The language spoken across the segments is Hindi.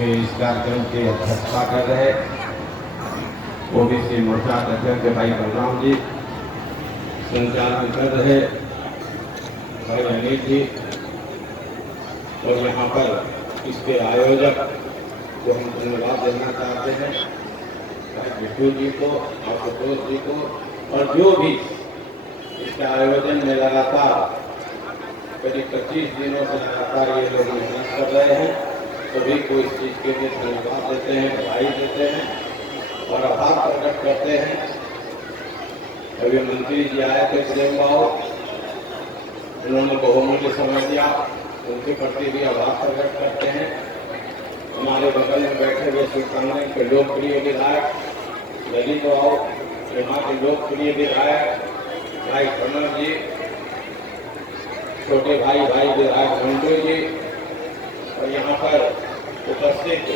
के इस कार्यक्रम की अध्यक्षता कर रहे ओबीसी मोर्चा अध्यक्ष भाई बलराम जी, संचालन कर रहे भाई अनिल जी, और यहाँ पर इसके आयोजक को हम धन्यवाद देना चाहते हैं भाई बिट्टू जी को, आशुतोष जी को, और जो भी इसके आयोजन में लगातार करीब 25 दिनों से लगातार ये लोग मेहनत कर रहे हैं। सभी को इस चीज़ के लिए धन्यवाद देते हैं, बधाई देते हैं और आभार प्रकट करते हैं। अभी मंत्री जी आए थे प्रेम बाबू, उन्होंने बहुमूल्य समय दिया, उनके प्रति भी आभार प्रकट करते हैं। हमारे बगल में बैठे हुए सुल्तानगंज के लोकप्रिय विधायक ललित बाबू, यहाँ के लोकप्रिय विधायक भाई कमल जी, छोटे भाई विधायक मंटू जी, और यहाँ पर उपस्थित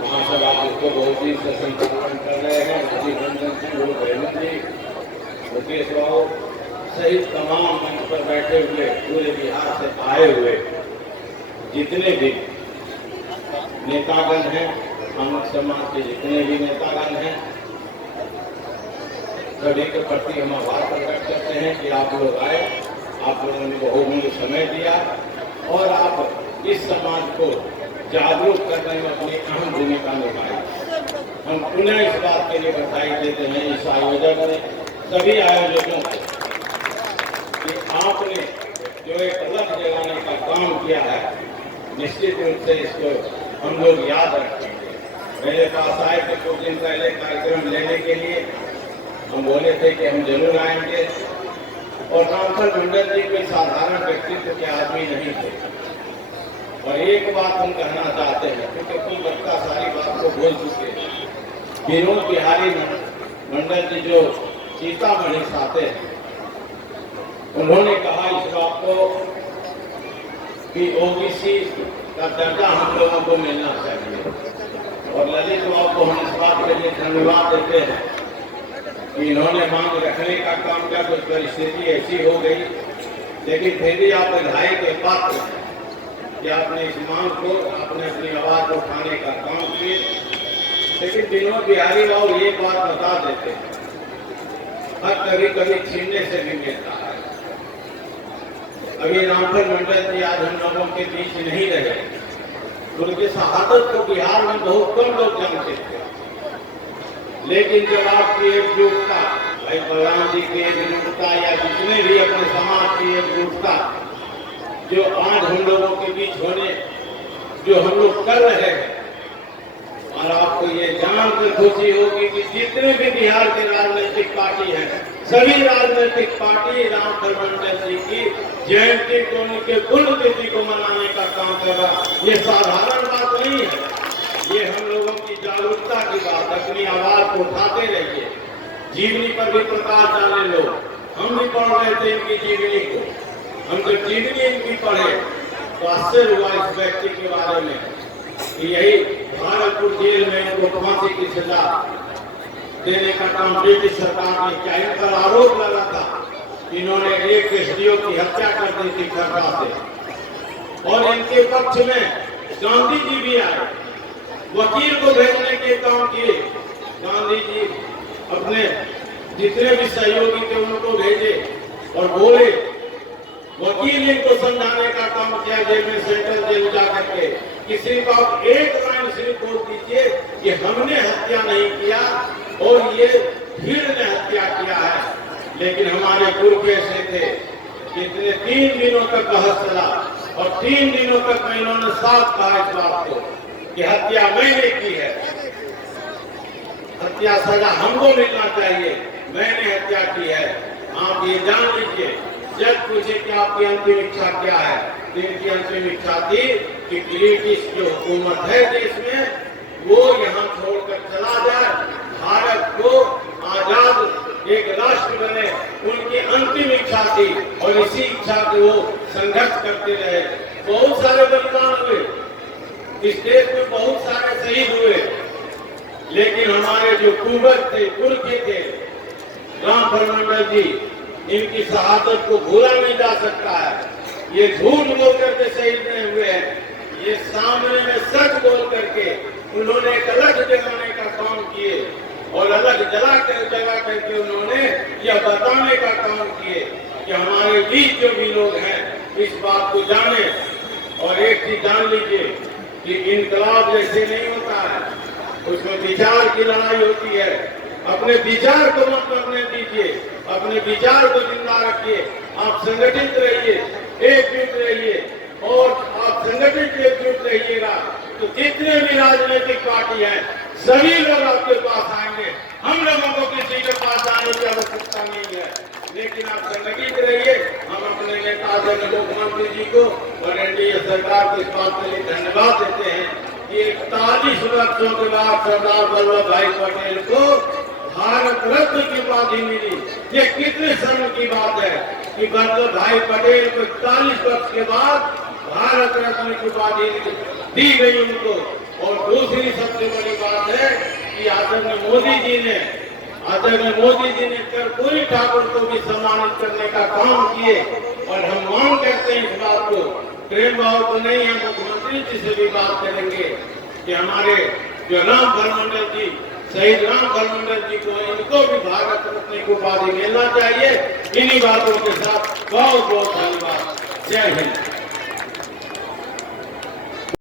महासभा जिसको बहुत ही से संचालन कर रहे हैं राजीव रंजन जी, मुकेश बाबू सहित तमाम मंच पर बैठे हुए पूरे बिहार से आए हुए जितने भी नेतागण हैं, हम समाज के जितने भी नेतागण हैं, सभी के प्रति हम आभार प्रकट करते हैं कि आप लोग आए, आप लोगों ने बहुमूल्य समय दिया और आप इस समाज को जागरूक करने में अपनी अहम भूमिका निभाई। हम पुनः इस बात के लिए बधाई देते हैं इस आयोजक ने, सभी आयोजकों को, कि आपने जो एक अलग जगाने का काम किया है, निश्चित रूप से इसको हम लोग याद रखेंगे। मेरे पास आए थे कुछ दिन पहले कार्यक्रम लेने के लिए, हम बोले थे कि हम जरूर आएंगे, और रामफल मंडल जी कोई साधारण व्यक्तित्व के आदमी नहीं थे। और एक बात हम कहना चाहते हैं, क्योंकि कुल बच्चा सारी बात को बोल चुके हैं। विनोद बिहारी मंडल जी जो सीतामढ़ी से आते हैं, उन्होंने कहा इस बात को कि ओबीसी का दर्जा हम लोगों को मिलना चाहिए, और ललित बाबू को हम इस बात के लिए धन्यवाद देते हैं कि इन्होंने मांग रखने का काम किया। कुछ परिस्थिति ऐसी हो गई, लेकिन फिर भी आप बधाई के पात्र हैं कि आपने इस मांग को, आपने अपनी आवाज उठाने का काम किए। लेकिन विनोद बिहारी बाबू ये बात बता देते हैं, हर कभी कभी छीनने से भी मिलता है। अभी रामफल मंडल जी आज हम लोगों के बीच नहीं रहे, उनकी शहादत को बिहार में बहुत कम लोग जानते थे। लेकिन जब आपकी एकजुटता, भाई बलराम जी की एकजुटता या जितने भी अपने समाज की एकजुटता जो आज हम लोगों के बीच होने जो हम लोग कर रहे हैं, और आपको ये जानकर खुशी होगी कि जितने भी बिहार के राजनीतिक पार्टी हैं, सभी राजनीतिक पार्टी रामफल मंडल जी की जयंती को, उनके पुण्यतिथि को मनाने का काम कर रहा। ये साधारण बात नहीं है, ये हम लोगों की जागरूकता की बात। अपनी आवाज को उठाते रहिए, जीवनी पर भी प्रकाश डाले लोग। हम भी पढ़ रहे थे इनकी जीवनी को, हम जब जीवनी इनकी पढ़े तो आश्चर्य हुआ इस व्यक्ति के बारे में कि यही भागलपुर जेल में उनको फांसी की सजा देने का काम ब्रिटिश सरकार ने किया। इन पर आरोप लगा था कि इन्होंने एक एसडीओ की हत्या कर दी थी खरड़ा से, और इनके पक्ष में गांधी जी भी आए, वकील को भेजने के काम किए। गांधी जी अपने जितने भी सहयोगी थे उनको भेजे और बोले, वकील इनको समझाने का काम किया जेल में, सेंट्रल जेल जाकर के, किसी को आप एक लाइन सिर्फ बोल दीजिए कि हमने हत्या नहीं किया और ये भीड़ ने हत्या किया है। लेकिन हमारे पुरखे ऐसे थे, इतने 3 दिनों तक बहस चला, और 3 दिनों तक इन्होंने साफ कहा इस बात को कि हत्या मैंने की है, हत्या सजा हमको मिलना चाहिए, मैंने हत्या की है। आप ये जान लीजिए, जज पूछे कि आपकी अंतिम इच्छा क्या है, तो इनकी अंतिम इच्छा थी कि ब्रिटिश जो हुकूमत है देश में, वो यहाँ छोड़कर चला जाए, भारत को आजाद एक राष्ट्र बने, उनकी अंतिम इच्छा थी। और इसी इच्छा को वो संघर्ष करते रहे। बहुत सारे बलिदान हुए, इस देश में बहुत सारे शहीद हुए, लेकिन हमारे जो पूर्वज थे, पुरखे थे, रामफल मंडल जी, इनकी शहादत को भूला नहीं जा सकता है। ये झूठ बोल करके शहीद नहीं उन्होंने एक अलग जगाने का काम किए और अलग जगा करके उन्होंने यह बताने का काम किए कि हमारे बीच जो भी लोग हैं इस बात को जाने। और एक चीज जान लीजिए कि इनकलाब जैसे नहीं होता है, उसमें विचार की लड़ाई होती है। अपने विचार को मत मरने दीजिए, अपने विचार को जिंदा रखिए। आप संगठित रहिए, एकजुट रहिए और आप संगठित एकजुट रहिएगा तो जितने भी राजनीतिक पार्टी हैं सभी लोग आपके पास आएंगे। हम लोगों को किसी के पास आने की आवश्यकता नहीं है, लेकिन आप संगठित रहिए। हम अपने नेता आदरणीय मुख्यमंत्री जी को और एनडीए सरकार को इस बात के लिए धन्यवाद देते हैं कि 41 वर्षों के बाद सरदार वल्लभ भाई पटेल को भारत रत्न की उपाधि मिली। ये कितने शर्म की बात है कि वल्लभ भाई पटेल को 41 वर्ष के बाद भारत रत्न की उपाधि दी गई उनको। और दूसरी सबसे बड़ी बात है कि आदरणीय मोदी जी ने कर्पूरी ठाकुर को भी सम्मानित करने का काम किए। और हम मांग करते हैं इस बात को, प्रेम भाव तो नहीं, हम मुख्यमंत्री जी से भी बात करेंगे कि हमारे जो राम भरमंडल जी, शहीद राम भरमंडल जी को, इनको भी भारत रत्न की उपाधि मिलना चाहिए। इन्हीं बातों के साथ बहुत बहुत धन्यवाद। जय हिंद।